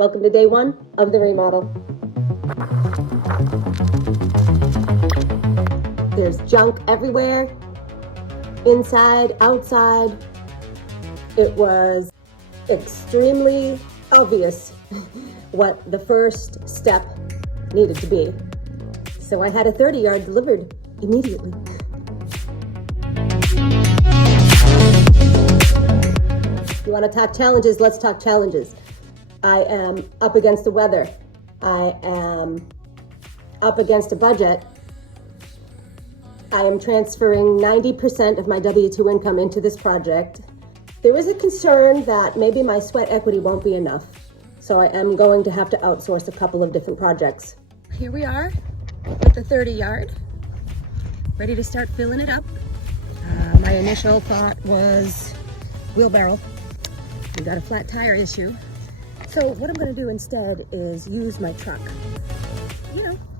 Welcome to day one of the remodel. There's junk everywhere, inside, outside. It was extremely obvious what the first step needed to be. So I had a 30-yard delivered immediately. You want to talk challenges? Let's talk challenges. I am up against the weather. I am up against a budget. I am transferring 90% of my W-2 income into this project. There is a concern that maybe my sweat equity won't be enough. So I am going to have to outsource a couple of different projects. Here we are at the 30-yard, ready to start filling it up. My initial thought was wheelbarrow. We got a flat tire issue. So what I'm gonna do instead is use my truck.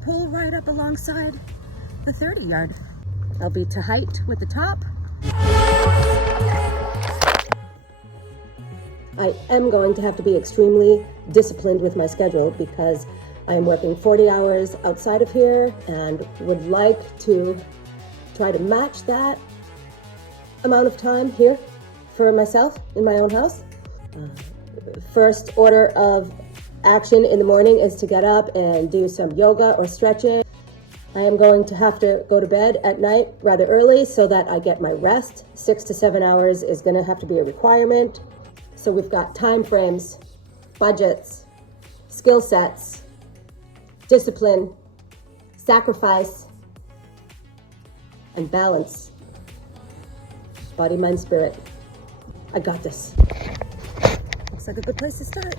Pull right up alongside the 30-yard. I'll be to height with the top. I am going to have to be extremely disciplined with my schedule because I am working 40 hours outside of here and would like to try to match that amount of time here for myself in my own house. First order of action in the morning is to get up and do some yoga or stretching. I am going to have to go to bed at night rather early so that I get my rest. 6 to 7 hours is going to have to be a requirement. So we've got time frames, budgets, skill sets, discipline, sacrifice, and balance. Body, mind, spirit. I got this. Looks like a good place to start.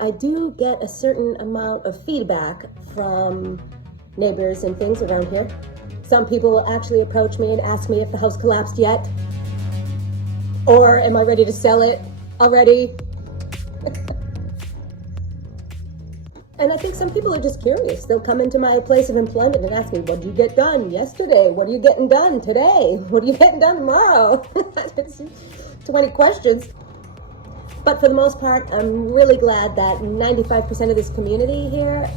I do get a certain amount of feedback from neighbors and things around here. Some people will actually approach me and ask me if the house collapsed yet, or am I ready to sell it already? And I think some people are just curious. They'll come into my place of employment and ask me, what did you get done yesterday? What are you getting done today? What are you getting done tomorrow? 20 questions. But for the most part, I'm really glad that 95% of this community here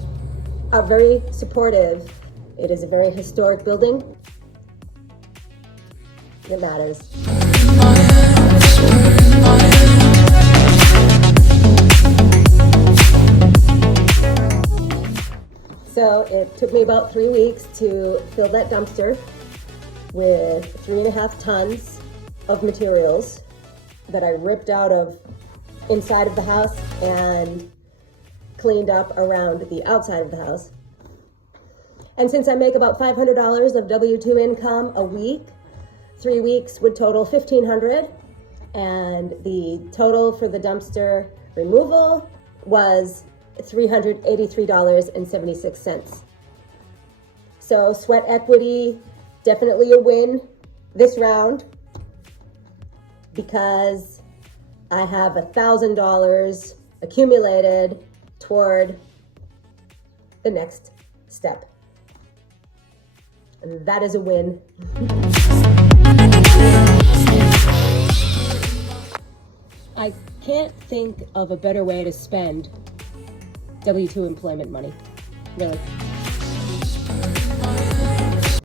are very supportive. It is a very historic building. It matters. So it took me about 3 weeks to fill that dumpster with 3.5 tons of materials that I ripped out of inside of the house and cleaned up around the outside of the house. And since I make about $500 of W-2 income a week, 3 weeks would total $1,500, and the total for the dumpster removal was $383.76. So sweat equity, definitely a win this round, because I have $1,000 accumulated toward the next step. And that is a win. I can't think of a better way to spend W-2 employment money, really.